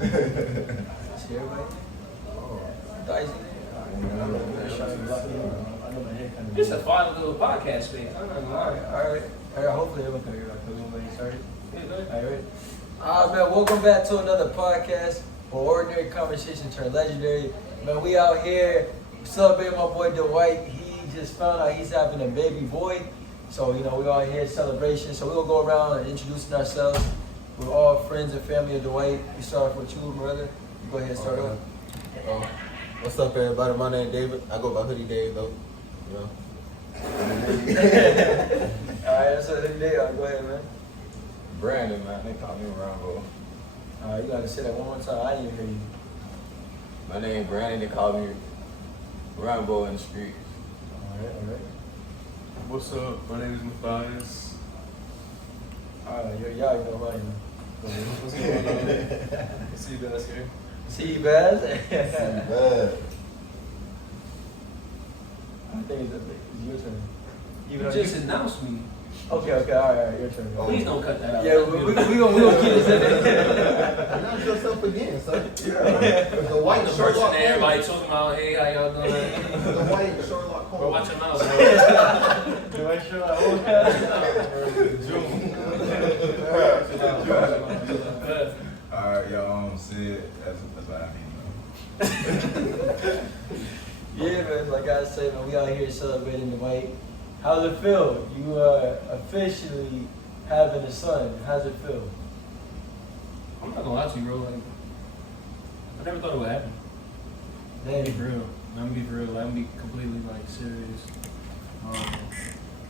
See everybody? Oh, Dicey. It's a fun little podcast space. Alright. Hopefully everyone can hear that. Everybody started. Yeah, go ahead. Alright. Man, welcome back to another podcast where ordinary conversation turned legendary. Man, we out here celebrating my boy Dwight. He just found out he's having a baby boy. So, we all here celebration. So we're gonna go around and introducing ourselves. We're all friends and family of Dwight. We start off with you, brother. You go ahead and start off. What's up, everybody? My name is David. I go by Hoodie Dave, though. Alright, that's what they did. Go ahead, man. Brandon, man. They call me Rambo. Alright, you gotta say that one more time. I didn't even hear you. My name is Brandon. They call me Rambo in the streets. Alright. What's up? My name is Matthias. Alright, y'all know who I am. What's going on? See you guys here. See you, Baz? Bad. I think it's your turn. You just announced me. Okay, alright, your turn. Please don't cut that out. Yeah, we gonna keep this in there. Announce yourself again, son. Yeah. The white The person Sherlock that everybody Holmes. talking about, hey, how y'all doing? The white Sherlock Bro, Holmes. watch your mouth, bro. Do I show that? Alright, y'all Sid, that's what I mean. Yeah, man, like I said, man, we out here celebrating the Dwight. How's it feel? You are officially having a son. How's it feel? I'm not gonna lie to you, bro. Like, I never thought it would happen. I'm gonna be for real. I'm gonna be for real. I'm gonna be completely like serious.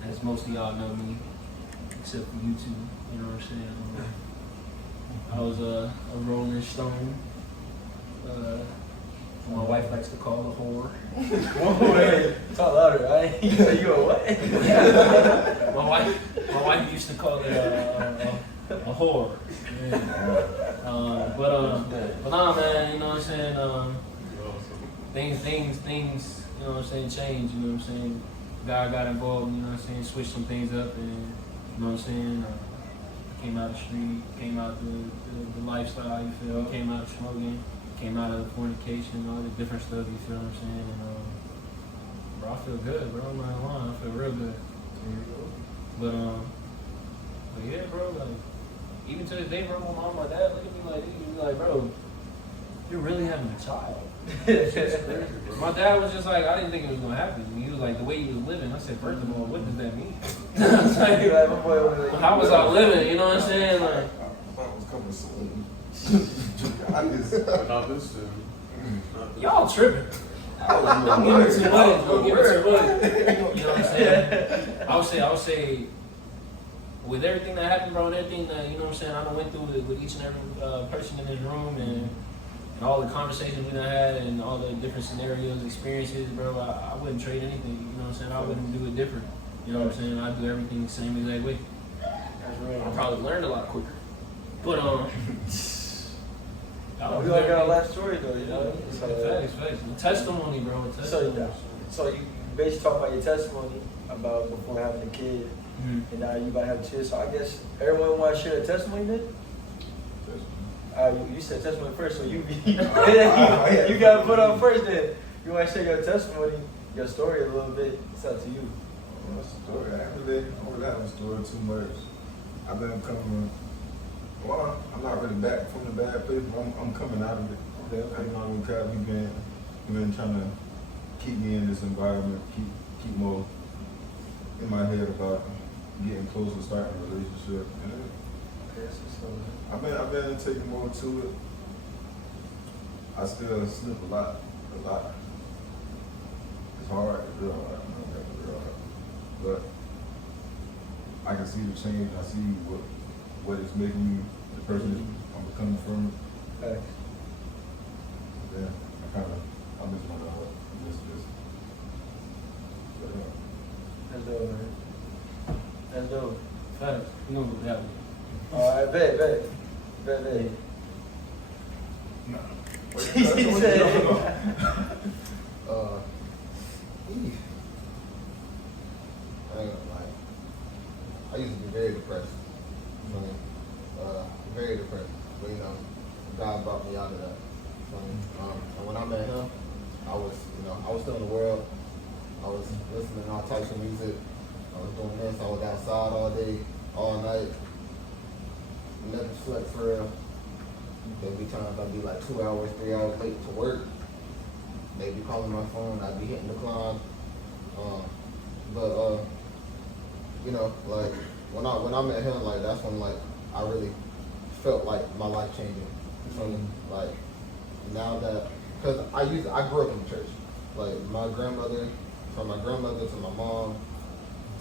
As most of y'all know me, except for you two. You know what I'm saying? I was a Rolling Stone. My wife likes to call a whore. Whoa, hey, talk louder. You say you a what? My wife used to call it a whore. Yeah. But nah, man. You know what I'm saying? Things. You know what I'm saying? Change. You know what I'm saying? God got involved. You know what I'm saying? Switched some things up, and you know what I'm saying? Came out of the street, came out the lifestyle. You feel? Came out of smoking. Came out of fornication, all the different stuff, you feel what I'm saying? And, bro, I feel good, bro. I'm not gonna lie, I feel real good. But yeah, bro, like, even to this day, bro, my mom and my dad look at me like, they be like, bro, you're really having a child. My dad was just like, I didn't think it was gonna happen. He was like, the way you was living. I said, first of all, what does that mean? I was like, how was I living? You know what I'm saying? Like, I thought it was coming soon. But not this soon. y'all tripping. I'm giving too much. I'm giving too much. You know what I'm saying? I would say, with everything that happened, bro, and everything that, you know what I'm saying, I done went through with each and every person in this room, and all the conversations we done had, and all the different scenarios, experiences, bro, I wouldn't trade anything. You know what I'm saying? I wouldn't do it different. You know what I'm saying? I'd do everything the same exact way. I probably learned a lot quicker. But We all got a life story though, you know. Facts. Testimony, bro. Testimony. So you basically talk about your testimony about before having a kid, and now you about to have a kid. So I guess everyone want to share a testimony then. You said testimony first, so you got to put on first then. You want to share your testimony, your story a little bit. It's up to you. What's the story? I really don't have a story too much. I've been coming. Well, I'm not really back from the bad place, but I'm coming out of it. Okay. You know, we've been trying to keep me in this environment, keep more in my head about getting closer, starting a relationship. And Okay, so I've been taking more to it. I still slip a lot. It's hard, it's real hard. I know that's real hard. But I can see the change. I see what it's making me, the person I'm becoming from. Facts. Yeah, I just want to this. That's dope, man. That's dope. Facts. You know what that was. All right, bet. He said, I ain't gonna lie. I used to be very depressed. Very depressed. But God brought me out of that. And when I met him, I was still in the world. I was listening to all types of music. I was doing this. I was outside all day, all night. Never slept for real. There'd be times I'd be like 2 hours, 3 hours late to work. They'd be calling my phone. I'd be hitting decline. Like when I met him, like that's when like I really felt like my life changing. Like now that, cause I grew up in the church. Like my grandmother, from my grandmother to my mom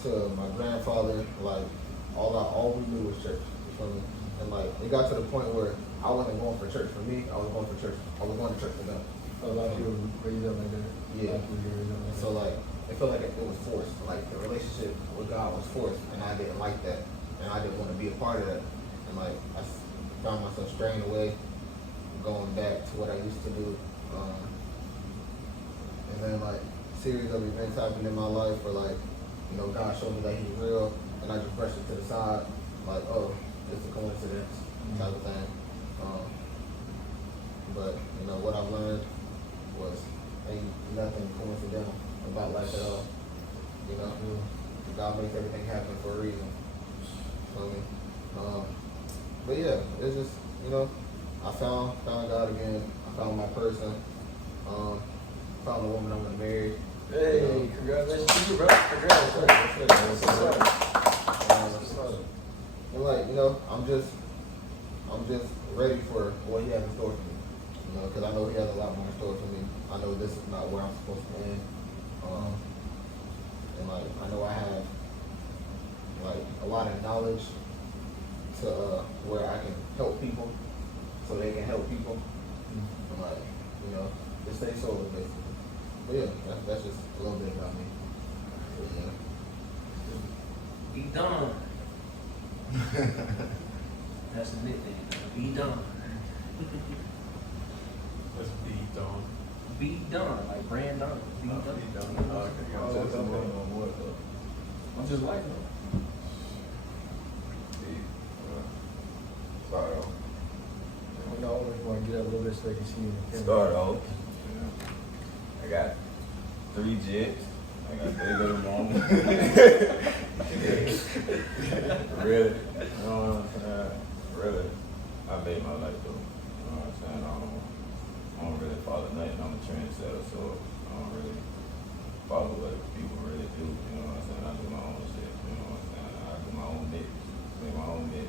to my grandfather, like all we knew was church. You feel me? And like it got to the point where I wasn't going for church for me. I was going to church for them. A lot of people raised up like that. Yeah. A lot of people raised up like So like it felt like it was forced. Like the relationship with God was forced, and I didn't like that, and I didn't want to be a part of that. And like I found myself straying away, going back to what I used to do. And then like series of events happened in my life where like God showed me that He's real, and I just brushed it to the side, like it's a coincidence type of thing. But what I've learned was ain't nothing coincidental about life at all. God makes everything happen for a reason. Feel me? But yeah, it's just I found God again. I found my person. Found the woman I'm gonna marry. Hey, congratulations to you, bro. Congrats. That's what's up. And like I'm just ready for what He has in store for me. Because I know He has a lot more in store for me. I know this is not where I'm supposed to end. And like I know I have like a lot of knowledge to where I can help people, so they can help people. And like just stay sober basically. But yeah, that's just a little bit about me. So, yeah. Be done. That's the nickname. Be done. Let's be done. Be done. Like Brandon. Be done. I'm just like him. Start off. I always want to get up a little bit so they can see me in the camera. Start off. I got 3 jets. I got 3 little mama. Really? Really? I made my life though. You know what I'm saying? I don't really follow nothing. I'm a trendsetter, so I don't really follow what people really do. You know what I'm saying? I do my own shit. You know what I'm saying? I do my own mix. Make my own mix.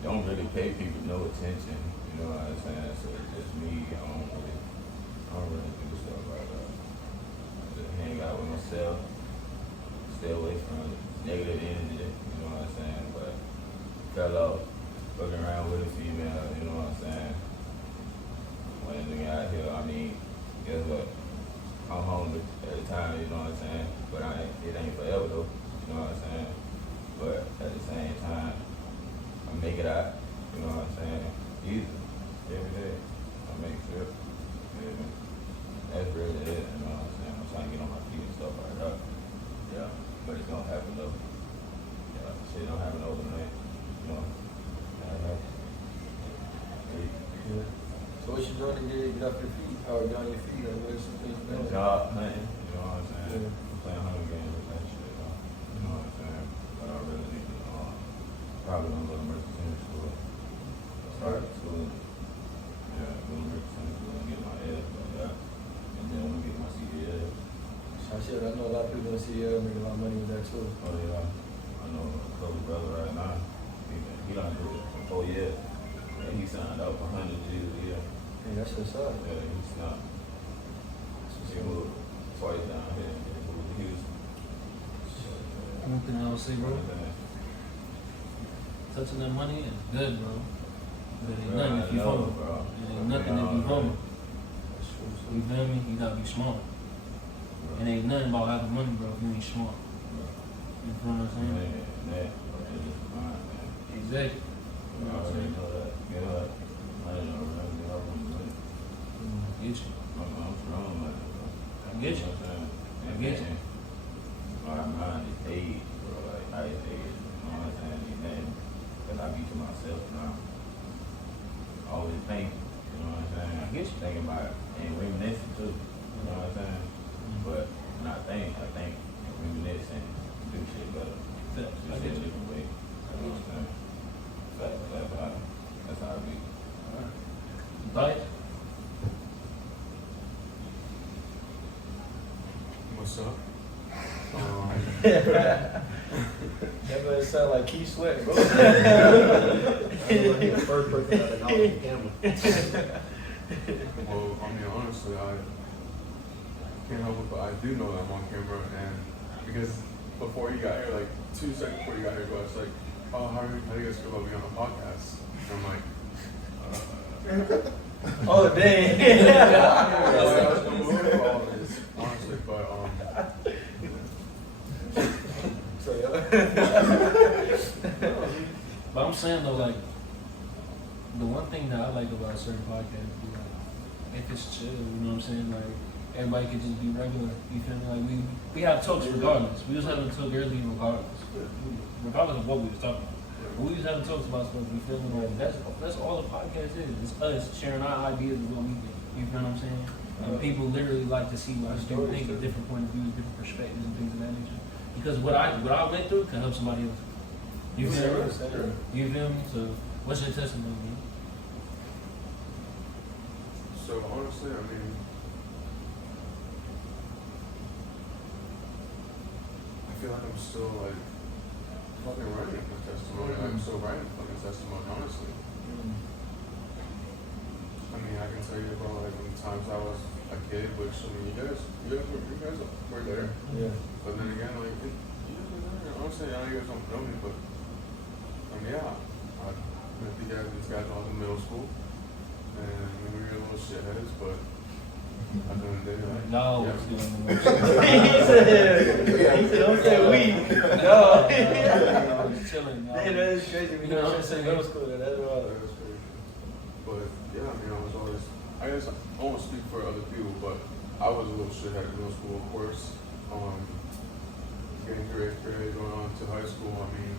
I don't really pay people no attention. You know what I'm saying? So it's just me. I don't really do stuff like that. I just hang out with myself. Stay away from negative energy. You know what I'm saying? But fell off. Fucking around with a female. You know what I'm saying? When a nigga out here, I mean, guess what? I'm home at the time. You know what I'm saying? But it ain't forever though. You know what I'm saying? But at the same time, I make it out. You know what I'm saying? Easy. Every day. I make sure. Yeah. That's really it. You know what I'm saying? I'm trying to get on my feet and stuff like that. Yeah. But it's gonna happen though. Yeah. Shit don't happen overnight. You know? Yeah. So what you doing to get off your feet? Or get on your feet? Or what is something you doing? Job hunting. You know what I'm saying? Yeah. I'm playing Hunger Games and that shit. You know what I'm saying? But I really need to probably gonna go to Mercy Center School. Start school. Yeah, go to Mercy Center School and get my head like that. And then when I get my CDL. I know a lot of people in the city make a lot of money with that too. Oh yeah. I know a couple brother right now. He done do it for 4 years. And he signed up for 100 G's a year. Hey, that's what's up. Yeah, he's not. He moved twice down here and he moved to Houston. One thing I would say, bro, touching that money is good, bro. But it ain't nothing if you humble. It ain't nothing if you humble. You feel me? You gotta be smart. It ain't nothing about having money, bro, if you ain't smart. You feel what I'm saying? Exactly. You know what I'm saying? Get you. I'm strong like that, bro. I get you. I get you. My mind is age, bro. Like, I is age. You know what I'm saying? Because I be to myself now. thinking. You know what I'm saying? I get you. Thinking about it and reminiscing too. You know what I'm saying? But not think. I think and reminisce and do shit better. Yeah, Do I shit get a you. different way. You know what I'm saying? That's how I be. Right? What's up? That better sound like Keith Sweat, bro. I know he's the first person that acknowledged the camera. Well, I mean, honestly, I can't help it, but I do know that I'm on camera, and because before you got here, like 2 seconds before you got here, I was like, oh, how do you guys feel about being on the podcast? And I'm like, Oh, dang. I was gonna move for all of this, honestly, but So, yeah. But I'm saying though, like, the one thing that I like about certain podcasts is like, if it's chill, you know what I'm saying? Like, everybody could just be regular. You feel me? Like, we have talks regardless. We was having a talk earlier regardless of what we was talking about. But we was having talks about stuff. You feel me? Like, that's all the podcast is. It's us sharing our ideas of what we think. You feel what I'm saying? And people literally like to see what us do, think of different point of views, different perspectives, and things of that nature. Because what I went through can help somebody else. You feel me? You feel me? So, what's your testimony? Man? so honestly, I mean, I feel like I'm still like fucking writing my testimony. I'm still writing fucking testimony, honestly. I mean, I can tell you about like the times I was a kid, which I mean, you guys were there. Yeah. But then again, like, you guys were there. Honestly, I know you guys don't know me, but yeah, I met these guys when I was in middle school, and we were little shitheads, but at the end of the day, like, No, yeah. He said, don't say we. No. I'm just chilling. Man, that is crazy. We You know know what I'm in saying? middle school. That's wild. But yeah, I mean, I was always, I guess I won't speak for other people, but I was a little shithead in middle school, of course. Getting through 8th grade, going on to high school, I mean,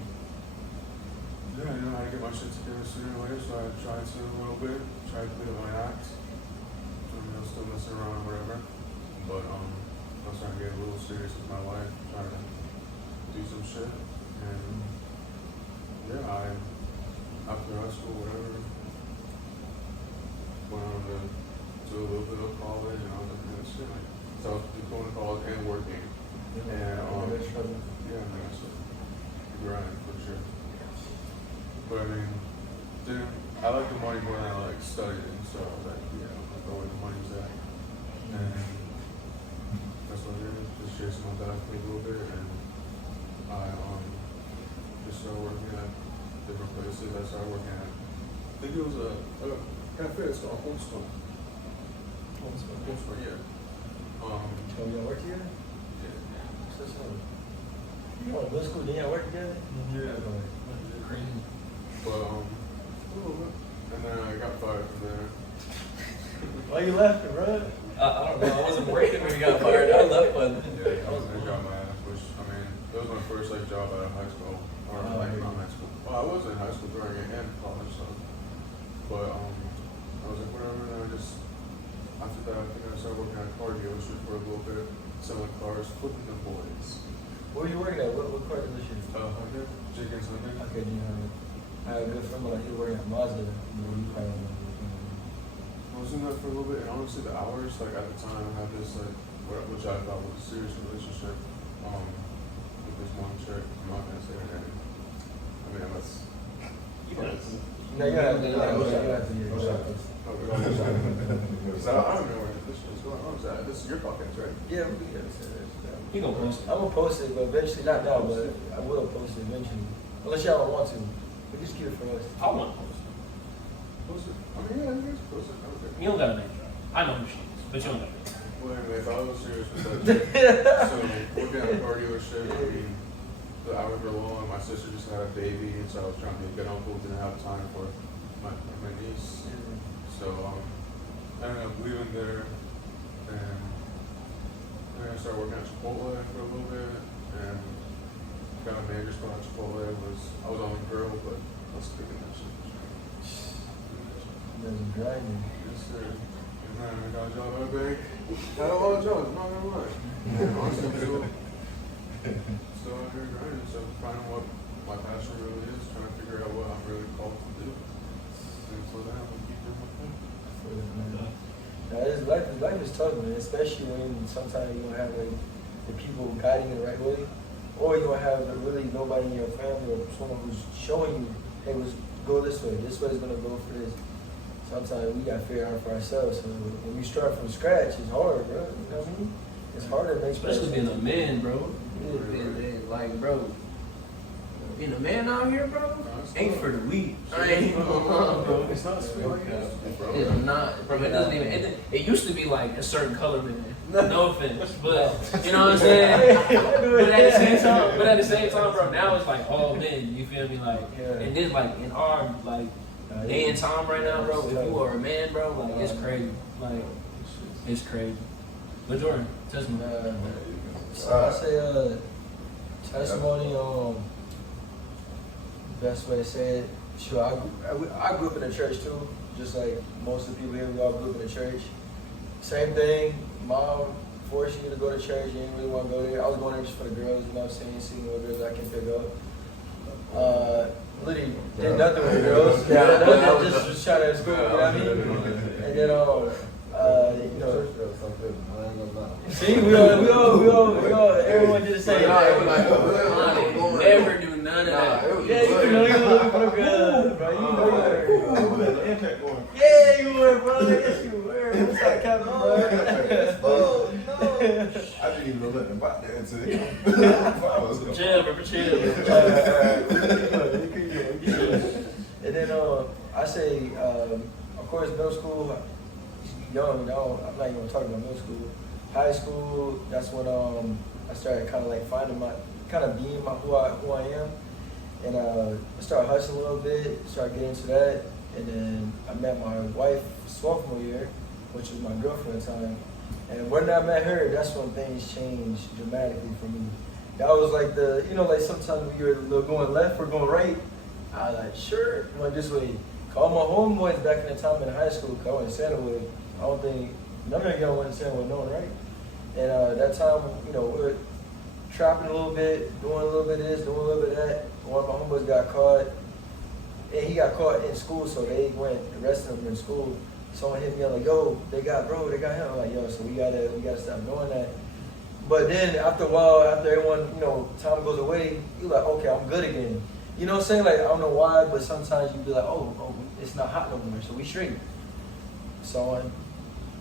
yeah, I didn't know how to get my shit together sooner or later, so I tried to a little bit, tried to put up my act. I was still messing around or whatever. But I was trying to get a little serious with my life, trying to do some shit. And yeah, after high school, whatever, went on to do a little bit of college and all that kind of shit. Like, so I was going to college and working. And yeah, I mean, it's a grind for sure. But I mean, dude, I like the money more than I like studying, so I was like, yeah, I'll go where the money's at. And that's what I did, just chasing my back for a little bit, and I just started working at different places. I started working at, I think it was a cafe, it's called Homespun. Homespun, yeah. So y'all work together? Yeah. So, you went to middle school, then y'all work together? Yeah. Crazy. But a little bit. And then I got fired from there. Why you left, bro? I don't know. I wasn't working when we got fired. I left, but Yeah, I was gonna drop my ass, which I mean, that was my first like job out of high school, or like not high school. Well, I was in high school during it and college, so. But I was like, whatever. And I just after that, I think I started working at a car dealership for a little bit, selling cars, flipping the boys. Where you working at? What car dealership? Hyundai, Jenkins Hyundai. Okay, you know, I had a good friend like he working at Mazda. You know, you probably don't know. I was in that for a little bit, and honestly, the hours, like at the time, I had this like, which I thought was a serious relationship, with this one chick. I'm not gonna say her name. I mean, unless. No, you have to. You have to. No shout outs. Because I don't know where this shit's going on. This is your podcast, right? Yeah, we can say that. You gonna post it? I'm gonna post it, but eventually, not now, but I will post it eventually. Unless y'all don't want to. But just keep it for us. I want to post it. Post it. I mean, yeah, you guys post it. Okay. You don't got a name drop. I know who she is, but you don't got a name drop. Well, anyway, if I was serious with that chick, so working at a car dealership, I mean, the hours were long. My sister just had a baby, and so I was trying to be a good uncle, didn't have time for my niece. So I ended up leaving there, and then I started working at Chipotle for a little bit, and got a manager spot at Chipotle. I was on the grill, but I was cooking that shit. No, Cause I'm grinding. Yes, sir. Man, I got a job at a bank. Got a lot of jobs, I'm not gonna lie. And honestly, still out here grinding, so finding what my passion really is, trying to figure out what I'm really called to do. And so that I'm keep doing my thing. Life is tough, man. Especially when sometimes you don't have like the people guiding you the right way, or you don't have really nobody in your family or someone who's showing you, hey, go this way. This way is gonna go for this. Sometimes we gotta figure it out for ourselves. So when you start from scratch, it's hard, bro. You know what I mean? It's harder to make Especially being a man, bro. Like, bro, being a man out here, bro, ain't for the weak. Bro. It's not sweet like that. It's not, bro. It doesn't even. It used to be like a certain color man. No offense, but you know what I'm saying. But at the same time, bro. Now it's like all men. You feel me? Like, and then like in our like day and time right now, bro. If you are a man, bro, like it's crazy. Like it's crazy. But Jordan, testimony. So I say testimony. Best way to say it. Sure, I grew up in the church too. Just like most of the people here, we all grew up in the church. Same thing. Mom forced me to go to church. You didn't really want to go there. I was going there just for the girls. You know what I'm saying? Seeing what girls I can pick up. Literally did nothing with the girls. Just was trying to school. You know what I mean? And then you know. See, we all, everyone did the same thing. Never do none of that. Yeah, you know you were looking for the girls, bro. You know you were. Yeah, you were, bro. Yes, you were. What's up, Captain, bro? I didn't even know nothing about that until Chill, bro, chill. And then I say, of course, middle school. Young, I'm not even talking about middle school. High school, that's when I started kind of like finding being who I am, and I started hustling a little bit, started getting into that, and then I met my wife sophomore year, which was my girlfriend at the time, and when I met her, that's when things changed dramatically for me. That was like like sometimes when you're going left or going right, I was like, sure, you went this way. Call my homeboys back in the time in high school, cause I went Sandalwood. I don't think none of y'all went to Sandalwood knowing, right? And that time, we were trapping a little bit, doing a little bit of this, doing a little bit of that. One of my homeboys got caught, and he got caught in school, so they went, the rest of them in school. Someone hit me up like, yo, they got him. I'm like, yo, so we gotta stop doing that. But then after a while, after everyone, time goes away, you're like, okay, I'm good again. You know what I'm saying? Like, I don't know why, but sometimes you be like, oh, it's not hot no more, so we straight. So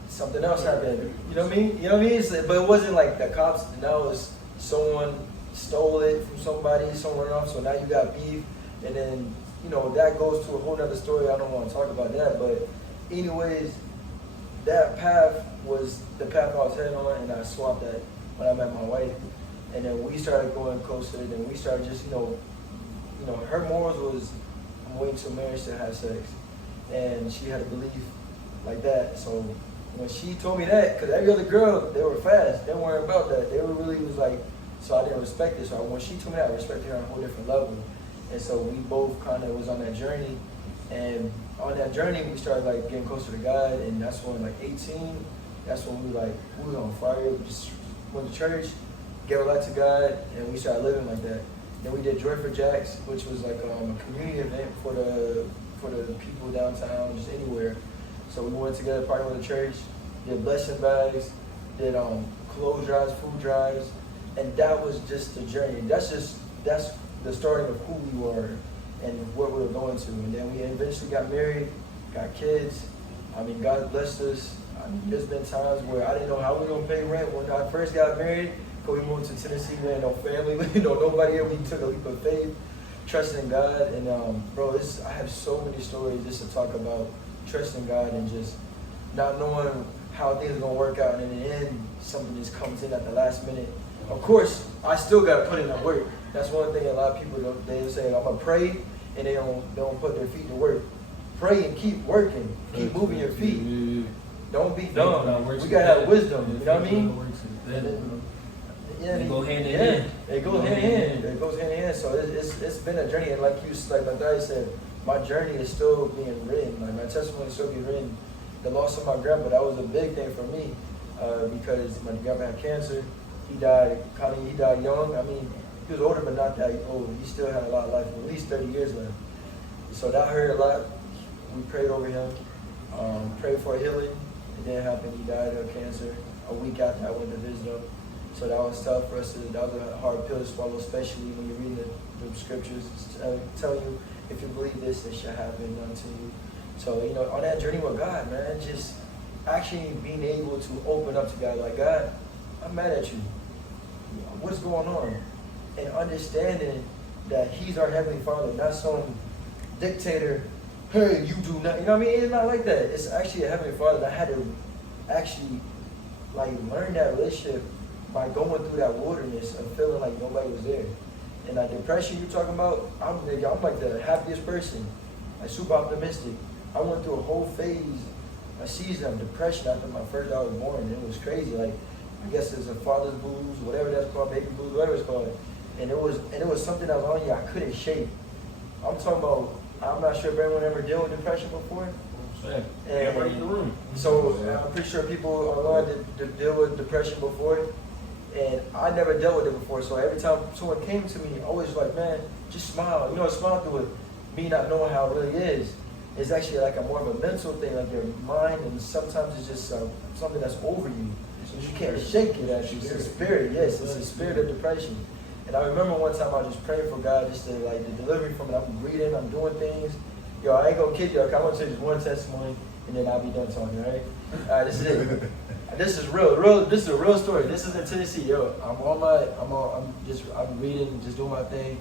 something else happened. You know what I mean? But it wasn't like the cops. Now it's someone stole it from somebody, someone else. So now you got beef, and then that goes to a whole other story. I don't want to talk about that, but anyways, that path was the path I was heading on, and I swapped that when I met my wife, and then we started going closer. Then we started just her morals was I'm waiting till marriage to have sex, and she had a belief like that. So when she told me that, because every other girl, they were fast, they weren't about that. They were really was like, so I didn't respect it. So when she told me that, I respected her on a whole different level. And so we both kind of was on that journey, and on that journey we started like getting closer to God, and that's when like 18, that's when we was on fire. We just went to church, gave our life to God, and we started living like that. Then we did Joy for Jacks, which was like a community event for the people downtown, just anywhere. So we went together, partnered with the church, did blessing bags, did clothes drives, food drives, and that was just the journey. That's the starting of who we were and what we were going to. And then we eventually got married, got kids. I mean, God blessed us. I mean, there's been times where I didn't know how we were gonna pay rent when I first got married. Because we moved to Tennessee, we had no family, nobody here. We took a leap of faith, trusting God, and bro, I have so many stories just to talk about trusting God and just not knowing how things are gonna work out, and in the end, something just comes in at the last minute. Of course, I still gotta put in that work. That's one thing a lot of people they say, I'm gonna pray, and they don't put their feet to work. Pray and keep working, keep moving your feet. Don't be dumb. We gotta have wisdom. You know what I mean? Yeah, they go hand in hand. It goes hand in hand. It goes hand in hand. So it's been a journey, and like Nathaniel said, my journey is still being written. Like my testimony is still being written. The loss of my grandpa, that was a big thing for me because my grandpa had cancer. He died young. I mean, he was older, but not that old. He still had a lot of life, at least 30 years left. So that hurt a lot. We prayed over him, prayed for healing. It didn't happen. He died of cancer a week after I went to visit him. So that was tough for us. That was a hard pill to swallow, especially when you're reading the scriptures. Tell you, if you believe this, it shall happen unto you. So, you know, on that journey with God, man, just actually being able to open up to God, like, God, I'm mad at you. What's going on? And understanding that He's our Heavenly Father, not some dictator, hey, you do not, you know what I mean? It's not like that. It's actually a Heavenly Father that I had to actually, like, learn that relationship by going through that wilderness and feeling like nobody was there. And that depression you're talking about, I'm like the happiest person, like super optimistic. I went through a whole phase, a season of depression after my first daughter was born, and it was crazy. Like, I guess it's a father's blues, whatever that's called, baby blues, whatever it's called. And it was something that was on you I couldn't shake. I'm talking about, I'm not sure if everyone ever dealt with depression before. Everybody in the room. So I'm pretty sure people online that deal with depression before. And I never dealt with it before, so every time someone came to me, I always like, man, just smile. You know, smile through it. Me not knowing how it really is. It's actually like a more of a mental thing, like your mind, and sometimes it's just something that's over you. So you can't shake it, actually. It's a spirit, yes, it's a spirit of depression. And I remember one time I was just praying for God just to, like, the delivery from it. I'm reading, I'm doing things. Yo, I ain't gonna kid you, okay? I'm gonna tell you just one testimony, and then I'll be done talking, all right? All right, this is it. This is real. This is a real story. This is in Tennessee, yo. I'm reading, just doing my thing,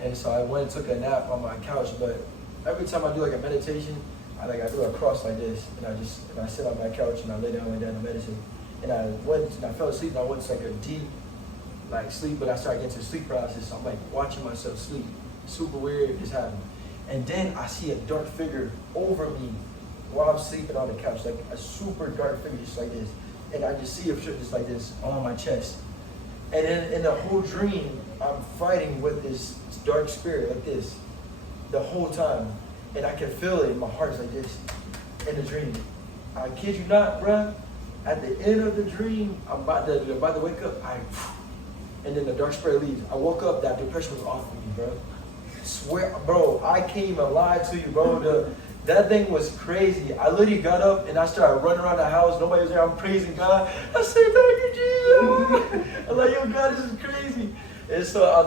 and so I went and took a nap on my couch. But every time I do like a meditation, I do a cross like this, and I sit on my couch and I lay down and meditate. And I fell asleep, and I went to like a deep sleep, but I started getting to sleep paralysis. So I'm like watching myself sleep. Super weird, it's happening. And then I see a dark figure over me while I'm sleeping on the couch, like a super dark figure, just like this. And I just see a shit just like this on my chest. And in the whole dream, I'm fighting with this dark spirit like this the whole time. And I can feel it in my heart, like this in the dream. I kid you not, bruh. At the end of the dream, I'm about to wake up. And then the dark spirit leaves. I woke up, that depression was off of me, bro. Swear, bro, I can't even lie to you, bro. That thing was crazy. I literally got up and I started running around the house. Nobody was there. I'm praising God. I said, thank you, Jesus. I'm like, yo, God, this is crazy. And so I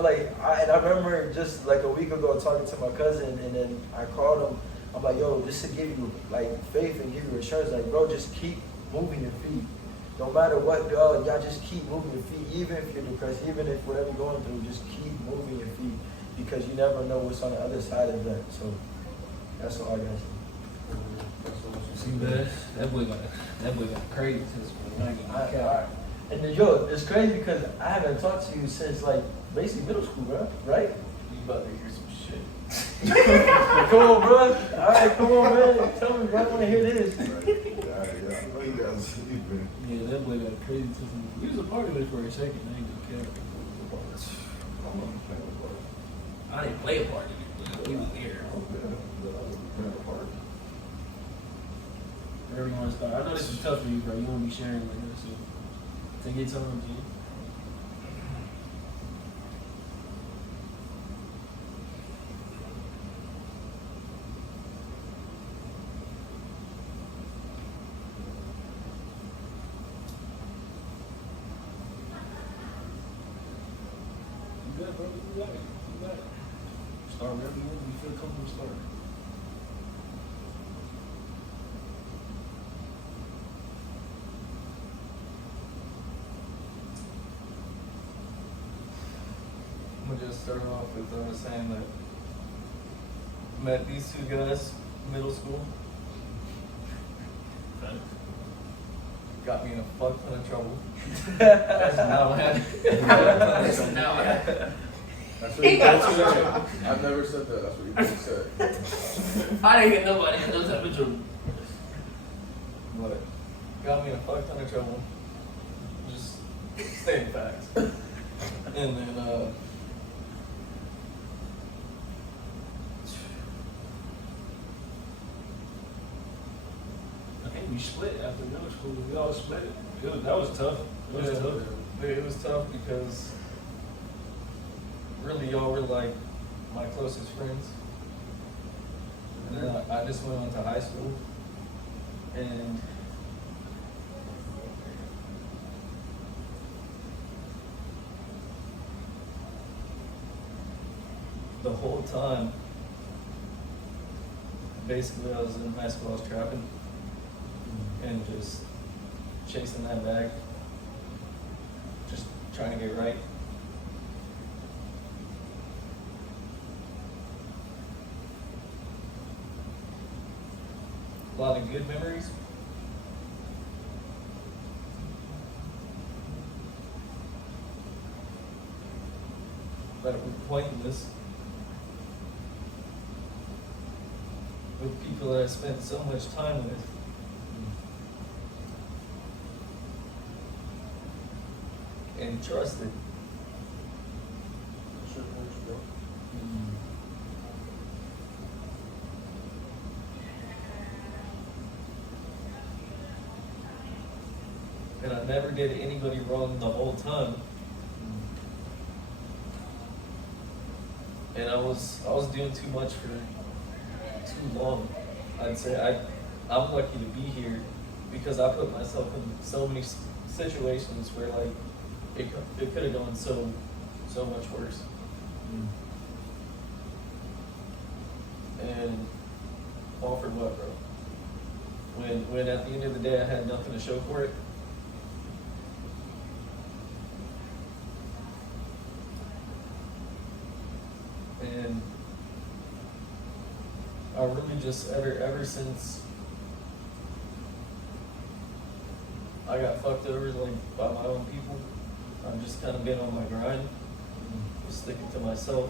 remember just like a week ago talking to my cousin, and then I called him. I'm like, yo, this to give you like faith and give you assurance. Like, bro, just keep moving your feet. No matter what, y'all just keep moving your feet. Even if you're depressed, even if whatever you're going through, just keep moving your feet, because you never know what's on the other side of that. So that's all I got to say. See, man, that boy got crazy since And then, yo, it's crazy because I haven't talked to you since like basically middle school, bro. Right? You about to hear some shit. Come on, bro. All right, come on, man. Tell me, bro. I want to hear this. I know you guys sleeping. Yeah, that boy got crazy since he was a part of it for a second. I ain't gonna care. I didn't play a part in it, but he was there. Wherever you want to start. I know this is tough for you, bro. You won't be sharing like that, so take your time, G. You good, bro? You got it. You got it. Start wherever you feel comfortable starting. I'm gonna just start off with saying that I met these two guys middle school. Got me in a fuck ton of trouble. That's not what happened. That's not what happened. That's what you both said. I've never said that. That's what you both said. I didn't get nobody in those type of trouble. But got me in a fuck ton of trouble. Just stating facts. And then think we split after middle school. We all split. That was tough. It was tough. It was tough because really y'all were like my closest friends. And then I just went on to high school, and the whole time, basically I was in high school, I was trapping and just chasing that bag, just trying to get right. A lot of good memories. But it was pointless with people that I spent so much time with. And trusted. Sure, bro. And I never did anybody wrong the whole time. And I was doing too much for too long. I'd say I'm lucky to be here because I put myself in so many situations where like it could have gone so much worse. And all for what, bro? When at the end of the day I had nothing to show for it. And I really just ever since I got fucked over like by my own people, I've just kind of been on my grind, just sticking to myself,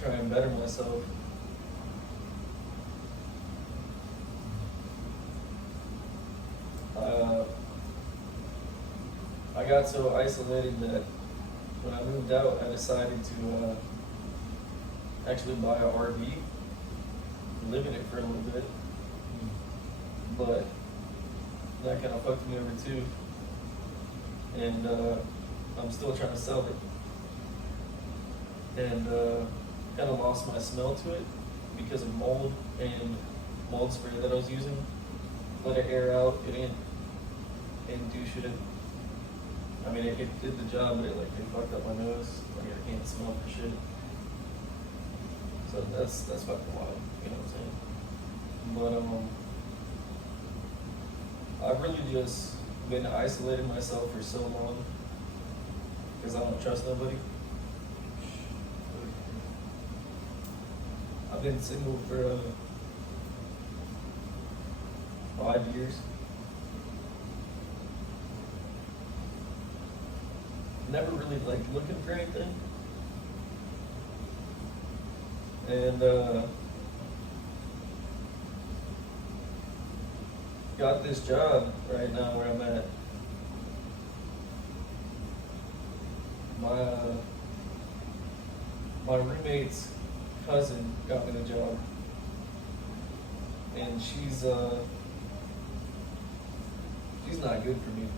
trying to better myself. I got so isolated that when I moved out, I decided to actually buy an RV, live in it for a little bit, but that kind of fucked me over too, and I'm still trying to sell it, and kind of lost my smell to it because of mold and mold spray that I was using. Let it air out, it didn't do shit. I mean, it did the job, but it fucked up my nose. Like I can't smell for shit. So that's fucking wild. You know what I'm saying? But I've really just been isolating myself for so long because I don't trust nobody. I've been single for 5 years. Never really liked looking for anything. And got this job right now where I'm at. My roommate's cousin got me the job. And she's not good for me.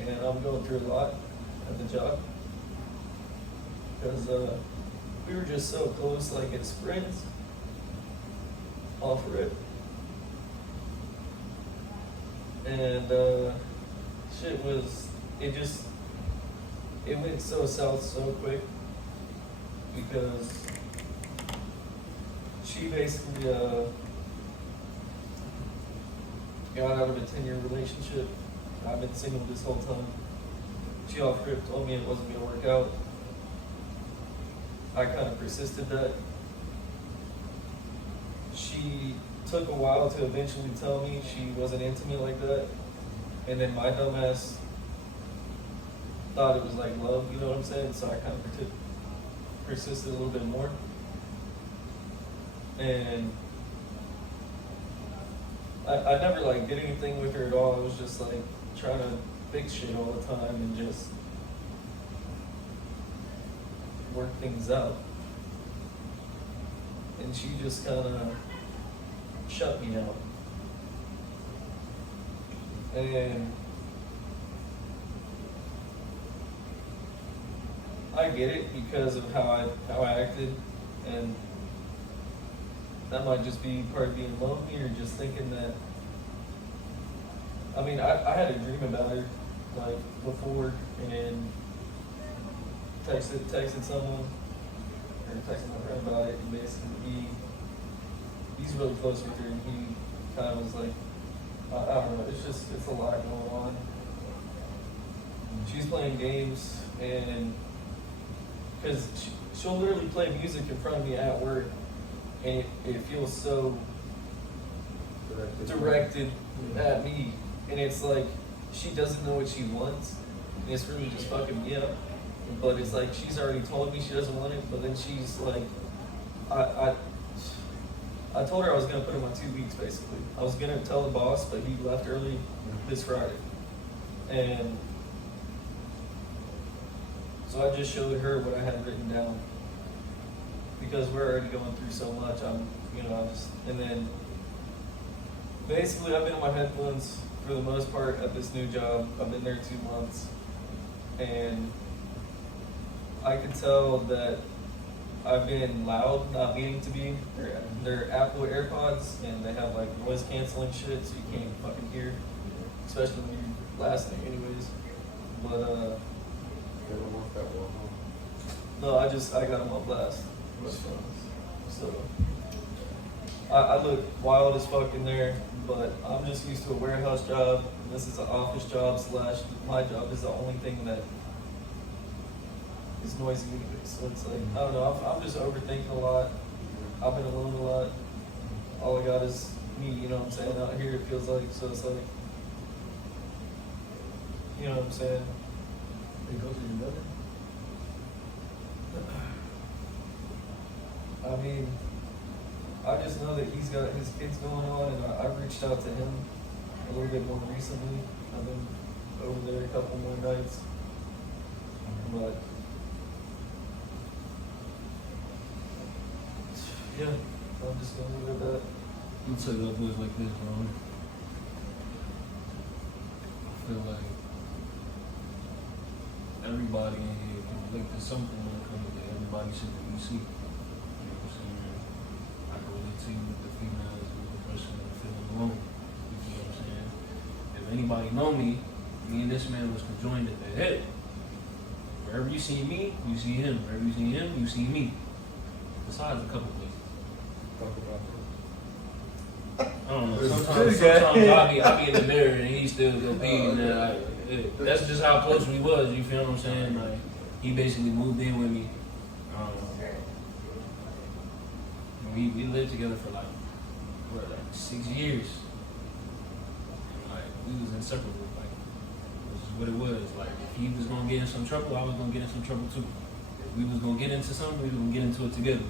And I'm going through a lot at the job because we were just so close, like as friends, off rip. And it went so south so quick because she basically got out of a 10-year relationship. I've been single this whole time. She off rip told me it wasn't gonna work out. I kind of persisted that. She took a while to eventually tell me she wasn't into me like that. And then my dumbass thought it was like love, you know what I'm saying? So I kind of persisted a little bit more. And I never like did anything with her at all. I was just like trying to fix shit all the time and just work things out. and she just kind of shut me out. And I get it because of how I acted, and that might just be part of being lonely or just thinking that. I mean, I had a dream about her like before, and texted someone or texted my friend about it, and basically he's really close with her, and he kind of was like, I don't know, it's a lot going on. She's playing games, and because she'll literally play music in front of me at work, and it feels so directed at me, and it's like she doesn't know what she wants, and it's really just fucking me up. But it's like she's already told me she doesn't want it, but then she's like, I told her I was gonna put him on 2 weeks basically. I was gonna tell the boss, but he left early this Friday, and so I just showed her what I had written down because we're already going through so much. And then basically I've been on my headphones for the most part at this new job. I've been there 2 months, and I can tell that I've been loud, not meaning to be. They're Apple AirPods, and they have like noise canceling shit, so you can't fucking hear, especially when you're blasting anyways. But They don't work that well, huh? no, I got them on blast. So I look wild as fuck in there, but I'm just used to a warehouse job, and this is an office job / my job is the only thing that is noisy anyway. So it's like, I don't know, I'm just overthinking a lot. I've been alone a lot. All I got is me, you know what I'm saying, out here it feels like. So it's like, you know what I'm saying? They go to your brother? I mean, I just know that he's got his kids going on, and I've reached out to him a little bit more recently. I've been over there a couple more nights, but yeah, I'm just gonna leave it at that. I'll tell you boys like this, bro. I feel like everybody in here can relate to something when it comes to everybody shit that you see. You know what I'm saying? I can relate to you with the females, with the person that feeling alone. You know what I'm saying? If anybody know me and this man was conjoined at the hip. Wherever you see me, you see him. Wherever you see him, you see me. Besides a couple places. Talk about it. I don't know. Sometimes I be in the mirror and he still go pee. And then that's just how close we was. You feel what I'm saying? Like he basically moved in with me. We lived together for like 6 years. And like we was inseparable. Like this is what it was. Like if he was gonna get in some trouble, I was gonna get in some trouble too. If we was gonna get into something, we was gonna get into it together.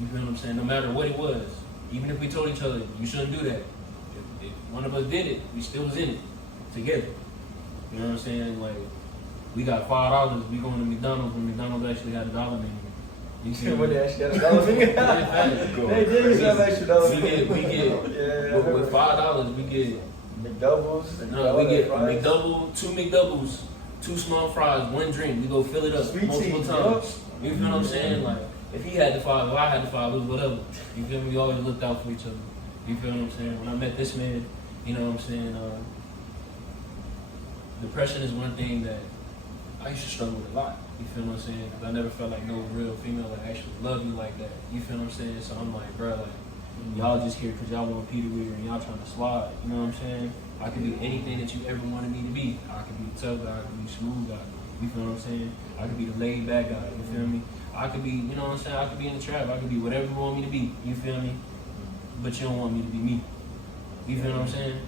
You feel what I'm saying? No matter what it was. Even if we told each other, you shouldn't do that. If one of us did it, we still was in it together. You know what I'm saying? Like, we got $5, we going to McDonald's, and McDonald's actually had $1 menu. You see When they actually got $1 menu? They did used to have extra dollars. We get, with $5, we get McDoubles. No, we get McDouble, 2 McDoubles, 2 small fries, 1 drink. We go fill it up Sweet multiple tea, times. You feel what I'm saying? Like, if he had the 5, if I had the 5, it was whatever. You feel me? We always looked out for each other. You feel what I'm saying? When I met this man, you know what I'm saying? Depression is one thing that I used to struggle with a lot. You feel what I'm saying? Because I never felt like no real female that actually loved me like that. You feel what I'm saying? So I'm like, bro, like, y'all just here because y'all want Peter Weir and y'all trying to slide. You know what I'm saying? I could be anything that you ever wanted me to be. I could be the tough guy, I could be the smooth guy. You feel what I'm saying? I could be the laid back guy. You feel me? I could be, you know what I'm saying? I could be in the trap. I could be whatever you want me to be. You feel me? But you don't want me to be me. You feel what I'm saying?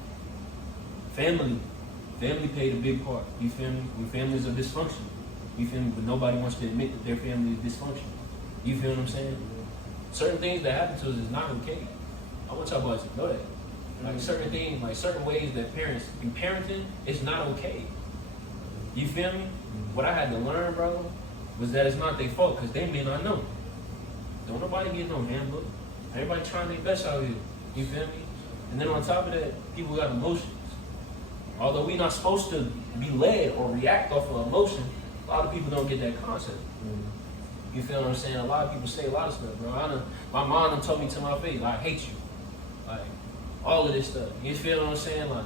Family. Family played a big part. You feel me? When families are dysfunctional. You feel me? But nobody wants to admit that their family is dysfunctional. You feel what I'm saying? Certain things that happen to us is not okay. I want y'all boys to know that. Like certain things, like certain ways that parents be parenting, it's not okay. You feel me? What I had to learn, bro, was that it's not their fault because they may not know. Don't nobody get no handbook. Everybody trying their best out here. You feel me? And then on top of that, people got emotions. Although we're not supposed to be led or react off of emotion, a lot of people don't get that concept. You feel what I'm saying? A lot of people say a lot of stuff, bro. My mom done told me to my face, I hate you. Like, all of this stuff. You feel what I'm saying? Like,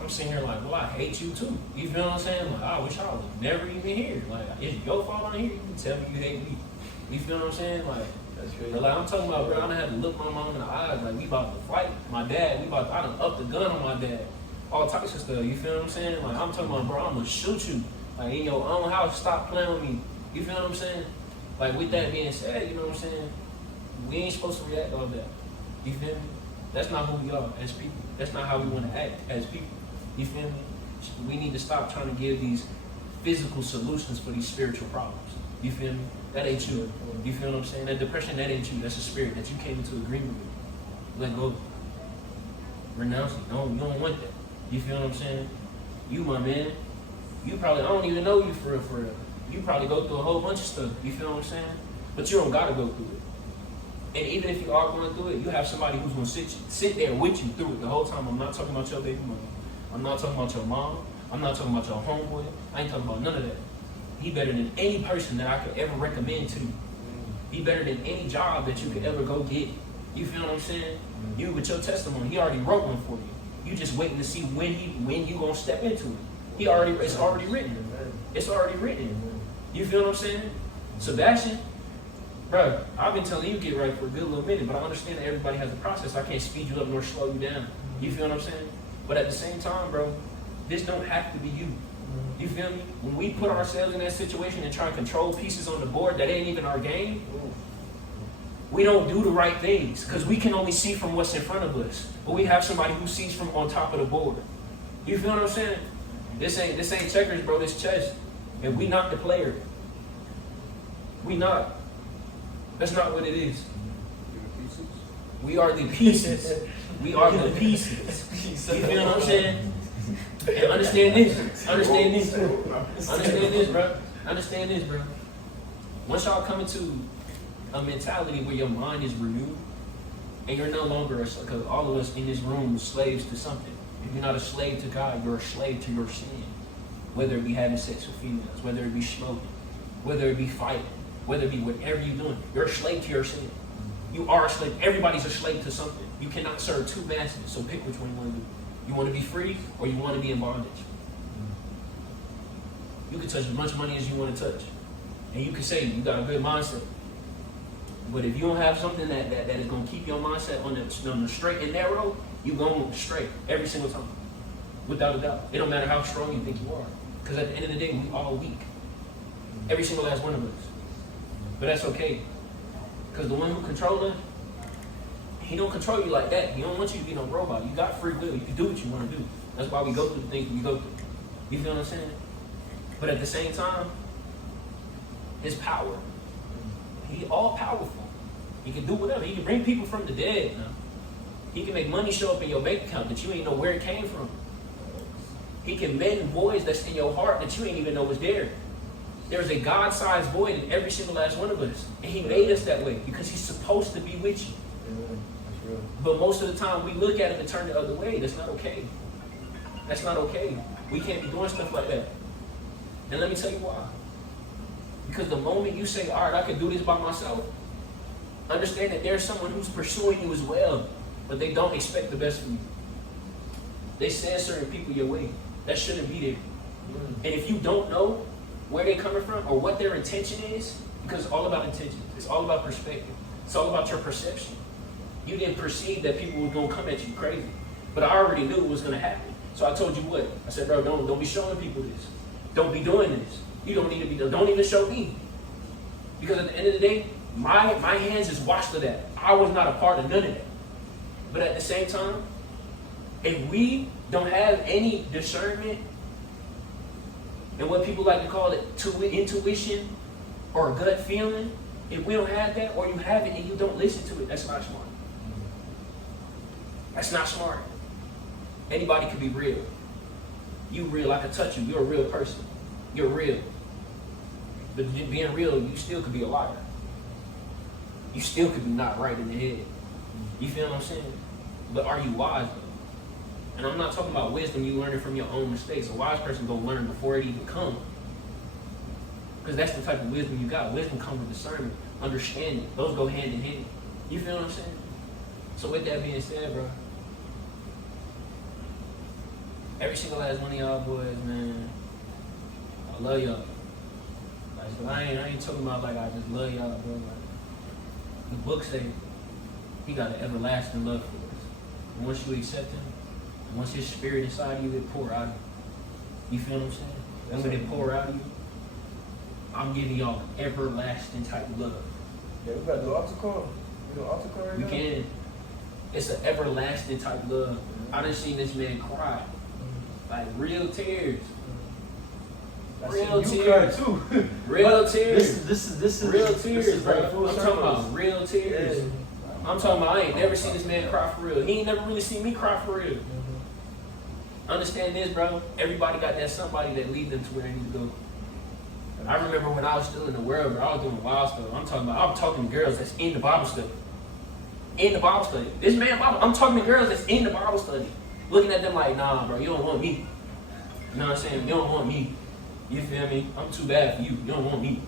I'm sitting here like, well, I hate you too. You feel what I'm saying? Like, I wish I was never even here. Like, it's your fault I'm here. You can tell me you hate me. You feel what I'm saying? Like, That's crazy. like I'm talking about, bro, I done had to look my mom in the eyes. Like, we about to fight. My dad, I done upped the gun on my dad. All types of stuff. You feel what I'm saying? Like, I'm talking about, bro, I'm gonna shoot you. Like, in your own house, stop playing with me. You feel what I'm saying? Like, with that being said, you know what I'm saying? We ain't supposed to react all that. You feel me? That's not who we are as people. That's not how we want to act as people. You feel me? We need to stop trying to give these physical solutions for these spiritual problems. You feel me? That ain't you. You feel what I'm saying? That depression, that ain't you. That's a spirit that you came into agreement with. Let go. Renounce it. You don't want that. You feel what I'm saying? You, my man, you probably, I don't even know you for real. You probably go through a whole bunch of stuff. You feel what I'm saying? But you don't gotta go through it. And even if you are going through it, you have somebody who's gonna sit there with you through it the whole time. I'm not talking about your baby mama. I'm not talking about your mom. I'm not talking about your homeboy. I ain't talking about none of that. He better than any person that I could ever recommend to you. He better than any job that you could ever go get. You feel what I'm saying? You with your testimony, he already wrote one for you. You just waiting to see when you gonna step into it. It's already written. It's already written. You feel what I'm saying? Sebastian, bro, I've been telling you get right for a good little minute, but I understand that everybody has a process. I can't speed you up nor slow you down. You feel what I'm saying? But at the same time, bro, this don't have to be you. You feel me? When we put ourselves in that situation and try and control pieces on the board that ain't even our game, we don't do the right things because we can only see from what's in front of us. But we have somebody who sees from on top of the board. You feel what I'm saying? This ain't checkers, bro. This chess. And we not the player. We not. That's not what it is. We are the pieces. We are the pieces. You feel what I'm saying? And understand this. Understand this. Understand this, bro. Understand this, bro. Once y'all come into a mentality where your mind is renewed, and you're no longer, because all of us in this room are slaves to something. If you're not a slave to God, you're a slave to your sin. Whether it be having sex with females, whether it be smoking, whether it be fighting, whether it be whatever you're doing, you're a slave to your sin. You are a slave. Everybody's a slave to something. You cannot serve two masters, so pick which one you want to do. You want to be free or you want to be in bondage. You can touch as much money as you want to touch. And you can say you got a good mindset. But if you don't have something that is going to keep your mindset on the straight and narrow, you're going straight every single time. Without a doubt. It don't matter how strong you think you are. Because at the end of the day, we all weak. Every single last one of us. But that's okay. Because the one who controls us, he don't control you like that. He don't want you to be no robot. You got free will. You can do what you want to do. That's why we go through the things we go through. You feel what I'm saying? But at the same time, his power. He all powerful. He can do whatever. He can bring people from the dead now. He can make money show up in your bank account that you ain't know where it came from. He can mend voids that's in your heart that you ain't even know was there. There's a God-sized void in every single last one of us. And he made us that way because he's supposed to be with you. But most of the time we look at him and turn the other way. That's not okay. That's not okay. We can't be doing stuff like that. And let me tell you why. Because the moment you say, all right, I can do this by myself, understand that there's someone who's pursuing you as well, but they don't expect the best from you. They send certain people your way that shouldn't be there. And if you don't know where they're coming from or what their intention is, because it's all about intention. It's all about perspective. It's all about your perception. You didn't perceive that people were going to come at you crazy. But I already knew it was going to happen. So I told you what? I said, bro, don't be showing people this. Don't be doing this. You don't need to be done. Don't even show me. Because at the end of the day, my hands is washed of that. I was not a part of none of that. But at the same time, if we don't have any discernment and what people like to call it intuition or gut feeling, if we don't have that or you have it and you don't listen to it, that's not smart. That's not smart. Anybody can be real. You real, I can touch you. You're a real person. You're real. But being real, you still could be a liar. you still could be not right in the head. You feel what I'm saying? But are you wise though? And I'm not talking about wisdom you learning from your own mistakes. A wise person gonna learn before it even comes. Because that's the type of wisdom you got. Wisdom comes with discernment, understanding. Those go hand in hand. You feel what I'm saying? So with that being said, bro, every single last one of y'all boys, man, I love y'all. Like, I ain't talking about like I just love y'all, bro. Like, the book say he got an everlasting love for us. And once you accept him, once his spirit inside you, it pour out of you. You feel what I'm saying? And when it pour out of you, I'm giving y'all an everlasting type of love. Yeah, we gotta do altar call. You do altar call right You now? can. It's an everlasting type of love. I done seen this man cry. Like real tears. I Real see you cry tears. too. Real But tears. This is Real this tears, is bro. like full I'm circle. talking about real tears. Yeah. I'm talking about I ain't never seen this man cry for real. He ain't never really seen me cry for real. Understand this, bro. Everybody got that somebody that lead them to where they need to go. I remember when I was still in the world, bro, I was doing wild stuff. I'm talking to girls that's in the Bible study. In the Bible study. This man Bible, I'm talking to girls that's in the Bible study. Looking at them like, nah, bro, you don't want me. You know what I'm saying? You don't want me. You feel me? I'm too bad for you. You don't want me.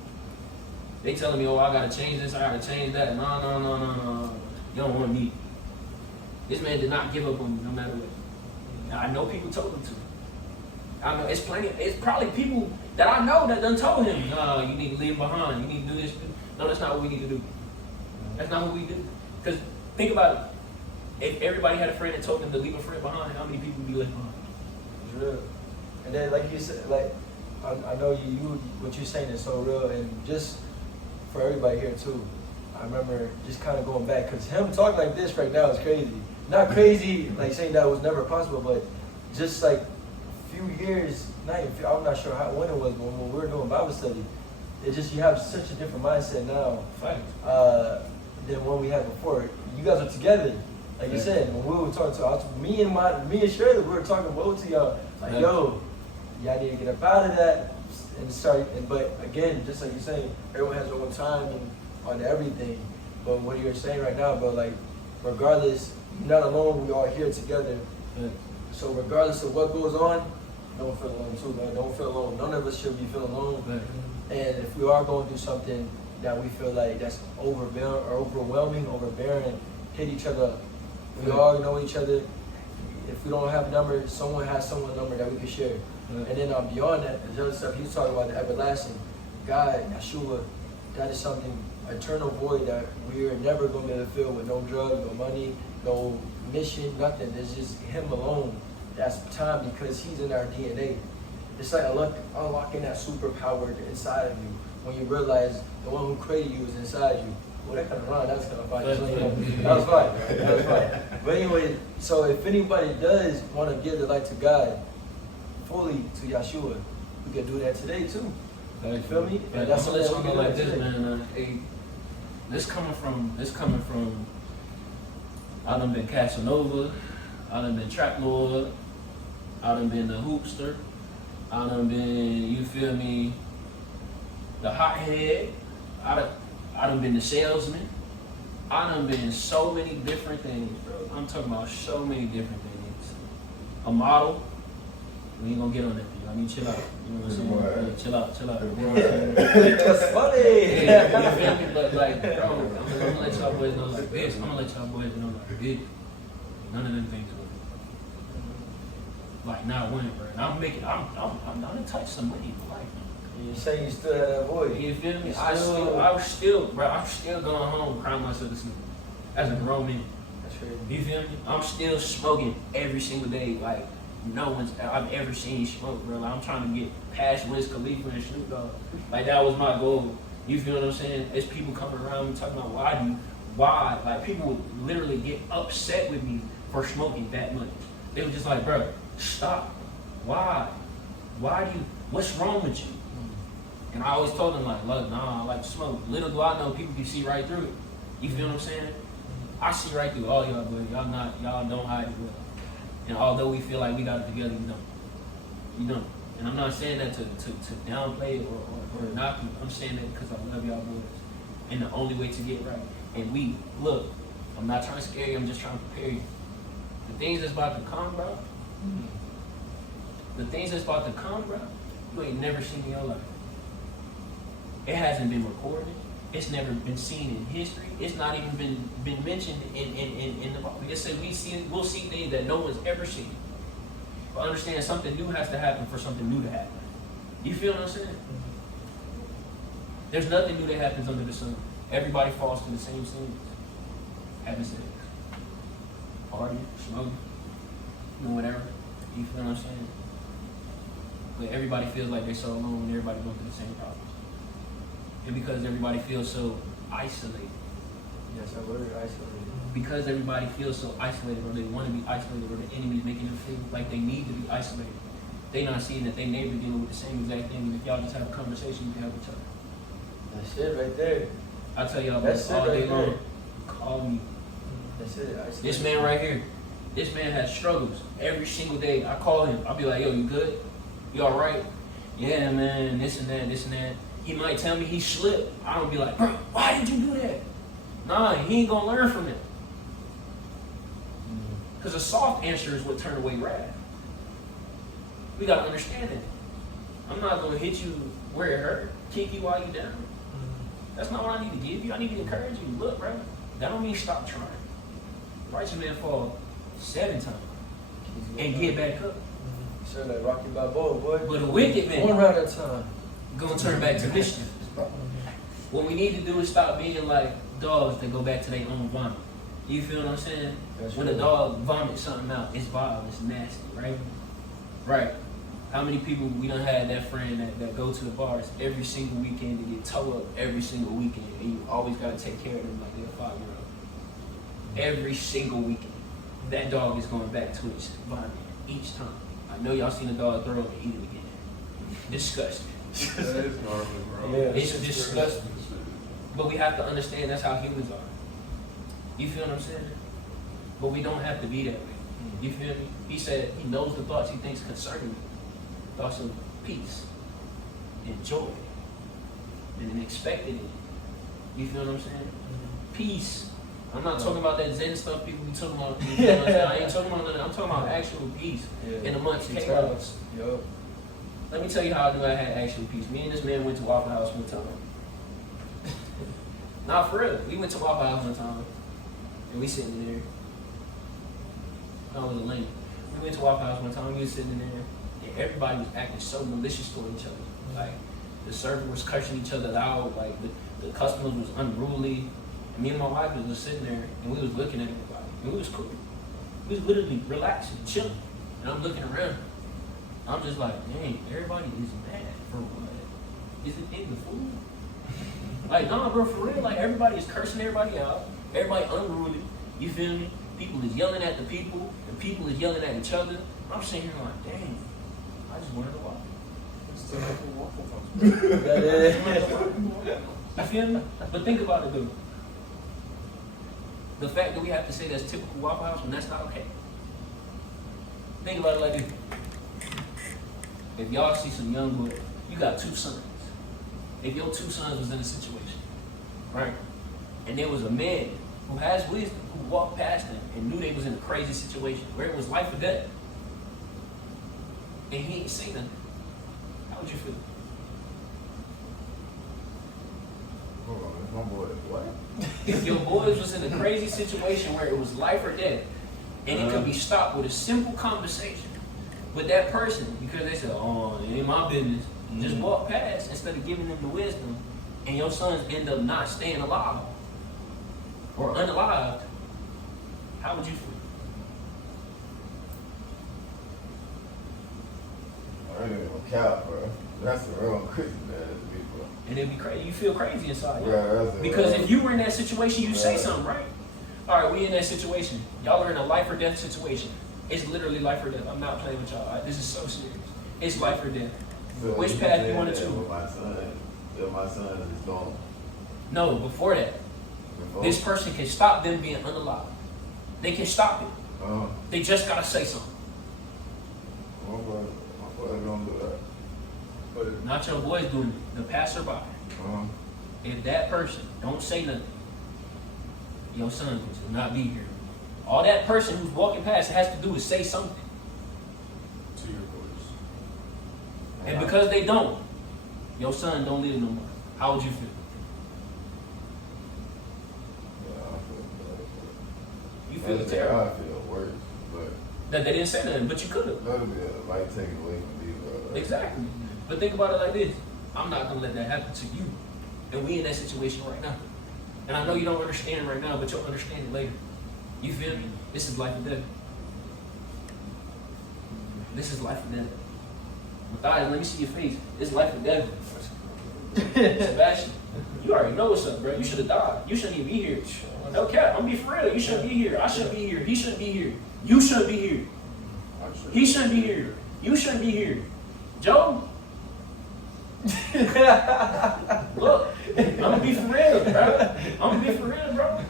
They telling me, oh, I gotta change this, I gotta change that. No. You don't want me. This man did not give up on me no matter what. Now, I know people told him to. I know it's probably people that I know that done told him, no, you need to leave him behind. You need to do this. No, that's not what we need to do. That's not what we do. Because think about it. If everybody had a friend that told them to leave a friend behind, how many people would be left behind? It's real. And then like you said, like I know you what you're saying is so real, and just for everybody here too. I remember just kind of going back because him talking like this right now is crazy. Not crazy like saying that was never possible, but just like a few years, I'm not sure when it was, but when we were doing Bible study, it just you have such a different mindset now than when we had before. You guys are together, like you said. When we were talking to me and Shirley, we were talking both to y'all like, yo, y'all need to get up out of that and start. But again, just like you're saying, everyone has their own time and on everything. But what you're saying right now, bro, like regardless, you're not alone. We are here together. So regardless of what goes on, don't feel alone too, man. Don't feel alone. None of us should be feeling alone. And if we are going through something that we feel like that's overwhelming, overbearing, hit each other up. We all know each other. If we don't have numbers, someone has someone's number that we can share. And then beyond that, the other stuff he was talking about, the everlasting God, Yeshua, that is something, eternal void that we are never going to be able to fill with no drug, no money, no mission, nothing. There's just him alone. That's time because he's in our DNA. It's like unlocking that superpower inside of you when you realize the one who created you is inside you. Well, that kind of rhyme, that was kind of fine. That was fine. That was fine. But anyway, so if anybody does want to give their life to God fully to Yeshua, we can do that today too. You feel me? And that's what I'm like this, man. Hey, this coming from. I done been Casanova. I done been Trap Lord. I done been the Hoopster. I done been, you feel me, the hothead. I done been the salesman. I done been so many different things, bro. I'm talking about so many different things. A model. We ain't gonna get on that thing. I mean, chill out. You know what I'm saying? Yeah, chill out. You know what I'm saying? That's funny. Yeah, you feel me? But like, bro, I'm gonna let y'all boys know like this. I'm gonna let y'all boys know like this. None of them things work. Like not one, bro. And I'm gonna touch some money in life. You say you still have that voice. You feel me? I'm still going home crying myself to sleep. As a grown man. That's crazy. You feel me? I'm still smoking every single day. Like no one's I've ever seen smoke, bro. Like, I'm trying to get past Wiz Khalifa and Snoop Dogg. Like that was my goal. You feel what I'm saying? It's people coming around me talking about why? Like people would literally get upset with me for smoking that much. They were just like, bro, stop. Why? What's wrong with you? And I always told them like, look, nah, I like to smoke. Little do I know people can see right through it. You feel what I'm saying? I see right through all y'all, but y'all don't hide it well. And although we feel like we got it together, you don't. You don't. And I'm not saying that to downplay it or knock you. I'm saying that because I love y'all boys. And the only way to get right And we, look, I'm not trying to scare you, I'm just trying to prepare you. The things that's about to come, bro, the things that's about to come, bro, you ain't never seen in your life. It hasn't been recorded. It's never been seen in history. It's not even been mentioned in the Bible. It said we'll see things that no one's ever seen. But understand, something new has to happen for something new to happen. You feel what I'm saying? There's nothing new that happens under the sun. Everybody falls to the same sins. Having sex, party, smoking, doing whatever. You feel what I'm saying? But everybody feels like they're so alone and everybody going through the same problems. And because everybody feels so isolated. Yes, I word isolated. Because everybody feels so isolated, or they want to be isolated, or the enemy's making them feel like they need to be isolated. They not seeing that their neighbor dealing with the same exact thing, and if y'all just have a conversation, you can have each other. That's it right there. I tell y'all That's this all it day right long. there. Call me. That's it. Isolated. This man right here, this man has struggles every single day. I call him. I'll be like, yo, you good? You all right? Yeah, man, this and that, this and that. He might tell me he slipped. I don't be like, bro, why did you do that? Nah, he ain't gonna learn from it. Because a soft answer is what turn away wrath. We gotta understand that. I'm not gonna hit you where it hurt, kick you while you down. That's not what I need to give you. I need to encourage you. Look, bro, that don't mean stop trying. Righteous man fall 7 times and get back up. Sure, like Rocky Balboa, boy. But a wicked man One round at a time. gonna turn back to mischief. What we need to do is stop being like dogs that go back to their own vomit. You feel what I'm saying? That's When a right. dog vomits something out, it's vile, it's nasty, right? Right. How many people we done had that friend that go to the bars every single weekend to get toe up every single weekend, and you always gotta take care of them like they're a 5-year-old. Every single weekend, that dog is going back to its vomit each time. I know y'all seen a dog throw up and eat it again. Disgusting. That is garbage, bro. Yeah. It's disgusting. But we have to understand that's how humans are. You feel what I'm saying? But we don't have to be that way. You feel me? He said he knows the thoughts he thinks concerning me. Thoughts of peace and joy and an expected end. You feel what I'm saying? Peace. I'm not talking about that Zen stuff people be talking about. You know what I'm saying? I ain't talking about that. I'm talking about actual peace in amongst chaos. Yo. Let me tell you how I knew I had actual peace. Me and this man went to Waffle House one time. Nah, for real. We went to Waffle House one time. And we sitting there. I was a lame. We went to Waffle House one time. We was sitting there. And everybody was acting so malicious toward each other. Like, the server was cursing each other out. Like, the customers was unruly. And me and my wife was just sitting there. And we was looking at everybody. And we was cool. We was literally relaxing, chilling. And I'm looking around. I'm just like, dang, everybody is mad for what? Is it in the food? Like, nah, bro, for real. Like, everybody is cursing everybody out. Everybody unruly. You feel me? People is yelling at the people, and people is yelling at each other. I'm sitting here like, dang, I just wanted to watch. It's typical Waffle House, bro. That is. You feel me? But think about it, though. The fact that we have to say that's typical Waffle House when that's not okay. Think about it like this. If y'all see some young boy, you got 2 sons. If your 2 sons was in a situation, right? And there was a man who has wisdom, who walked past them and knew they was in a crazy situation where it was life or death. And he ain't say nothing. How would you feel? Hold on, if my boy, what? If your boys was in a crazy situation where it was life or death, and it could be stopped with a simple conversation with that person, because they said, oh, it ain't my business. Just walk past instead of giving them the wisdom, and your sons end up not staying alive or unalived, how would you feel? I ain't even gonna count, bro. That's a real crazy man to me, bro. And it'd be crazy. You feel crazy inside. Yeah, that's a Because real- if you were in that situation, you say Right. something, right? All right, we in that situation. Y'all are in a life or death situation. It's literally life or death. I'm not playing with y'all. This is so serious. It's life or death. So Which you path you said wanna that choose? with my son is gone. No, before that, Before- this person can stop them being unalive. They can stop it. They just gotta say something. My boy gonna do that. But if, Not your boys doing it. The passerby. If that person don't say nothing, your son should not be here. All that person who's walking past has to do is say something. To your boys. And because they don't, your son don't live no more. How would you feel? You feel terrible. I feel worse, but That they didn't say nothing, but you could have. that'll be a light taken away from me, bro. Like, Exactly. But think about it like this. I'm not gonna let that happen to you. And we in that situation right now. And I know you don't understand right now, but you'll understand it later. You feel me? This is life and death. This is life and death. Matthias, let me see your face. It's life and death. Sebastian, you already know what's up, bro. You should have died. You shouldn't even be here. No cap, I'm gonna be for real. You shouldn't be here. I shouldn't be here. He shouldn't be here. You shouldn't be here. He shouldn't be here. You shouldn't be here. Joe? Look, I'm gonna be for real, bro. I'm gonna be for real, bro.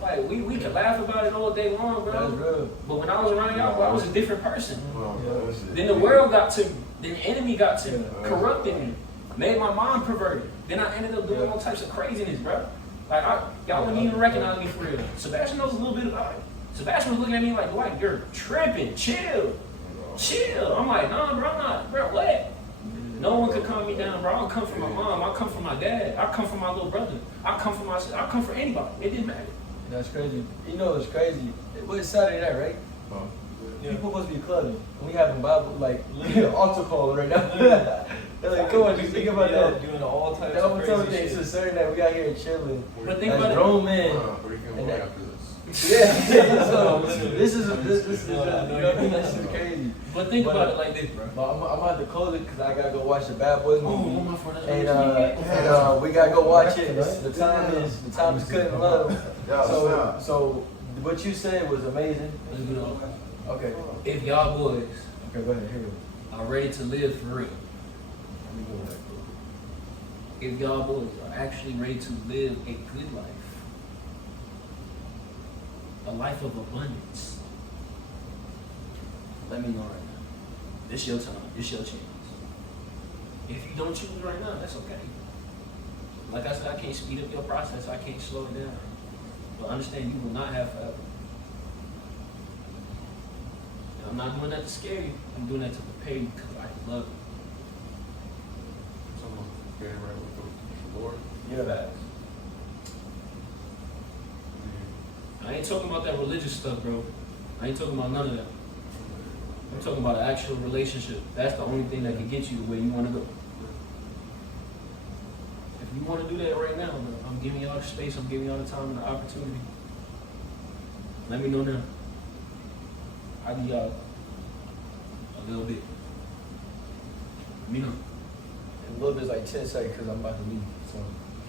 Like, we can laugh about it all day long, That's bro. real. But when I was around y'all, bro, I was a different person. that shit- Then the world got to me. Then the enemy got to me. Corrupted me. Made my mind perverted. Then I ended up doing all types of craziness, bro. Like, y'all wouldn't even recognize me for real. Sebastian knows a little bit about it. Sebastian was looking at me like, Dwight, you're tripping. Chill. Chill. I'm like, nah, bro, I'm not. Bro, what? No one could calm me down, bro. I don't come from my mom. I come from my dad. I come from my little brother. I come from anybody. It didn't matter. That's crazy. You know what's crazy? It's Saturday night, right? Huh? People supposed to be clubbing. And we having Bible, like, altar call right now. They're like, come on, just think about that. Doing all types That of was crazy something. shit. It's a Saturday night. We got here chilling. But think As about it. grown men. Where you can And go that- after this? Yeah. So this is you know what I mean? This is crazy. But think about it like this, bro. But I'm about to close it because I gotta go watch the Bad Boys Oh, movie. my friend, And we gotta go watch it. The time is cutting low. So what you said was amazing. Let's do it all. Okay. If y'all boys Okay, go ahead. Here we go. are ready to live for real, Let me go back. if y'all boys are actually ready to live a good life, a life of abundance, let me know right now. This your time. This your chance. If you don't choose right now, that's okay. Like I said, I can't speed up your process. I can't slow it down. But understand, you will not have forever. And I'm not doing that to scare you. I'm doing that to prepare you because I love you. Someone getting right with the Lord. Yeah. I ain't talking about that religious stuff, bro. I ain't talking about none of that. I'm talking about an actual relationship. That's the only thing that can get you the way you want to go. If you want to do that right now, bro, I'm giving y'all the space, I'm giving y'all the time and the opportunity. Let me know now. I'll give y'all a little bit. Let me know. And a little bit is like 10 seconds because I'm about to leave. So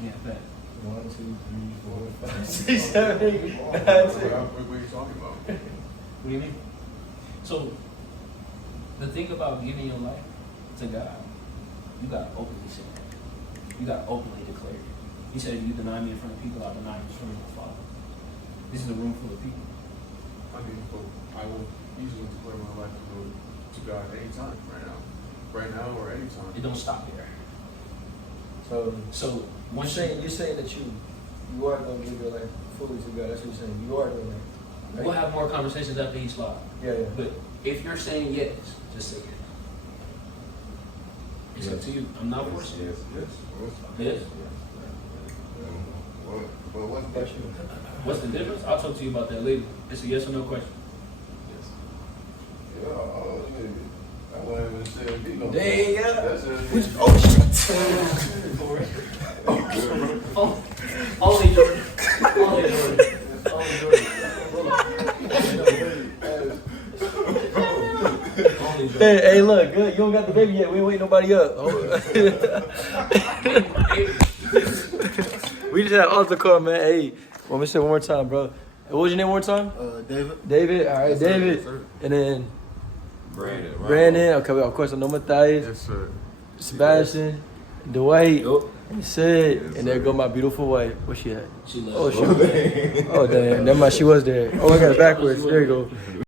Yeah, bet. 1, 2, 3, 4, 5, 6, 7, 8, 9, 10. What are you talking about? What do you mean? So, the thing about giving your life to God, you got to openly say that. You got to openly declare it. He said, if you deny me in front of people, I'll deny you in front of my Father. This is a room full of people. I mean, but I will easily declare my life to God anytime, right now. Right now or anytime. It don't stop there. So Once you're saying that you are going to give your life fully to God. That's what you're saying. You are doing that. Right? we'll have more conversations after each live. Yeah. But if you're saying yes, just say yes. It's up to you. I'm not forcing you. Yes. But what's the issue? What's the difference? I'll talk to you about that later. It's a yes or no question. Yeah, oh, nigga. I wouldn't even say it be no. There you go. That's it. Only Jordan. Only Jordan. Only Jordan. Only Jordan. Hey, look, good. You don't got the baby yet. We ain't waiting nobody up. We just had altar call, man. Hey, want me to say one more time, bro? What was your name one more time? David. David. All right, Yes, sir. David. Yes, sir. And then Brandon. Brandon. Okay, well, of course I know Matthias, Yes, sir. Sebastian, Dwight, Yup. and Sid, Yes, and there sir. go my beautiful wife. Where she at? She loves Oh, you. she. Oh, damn. Never mind. She was there. Oh, I got it backwards. There you go.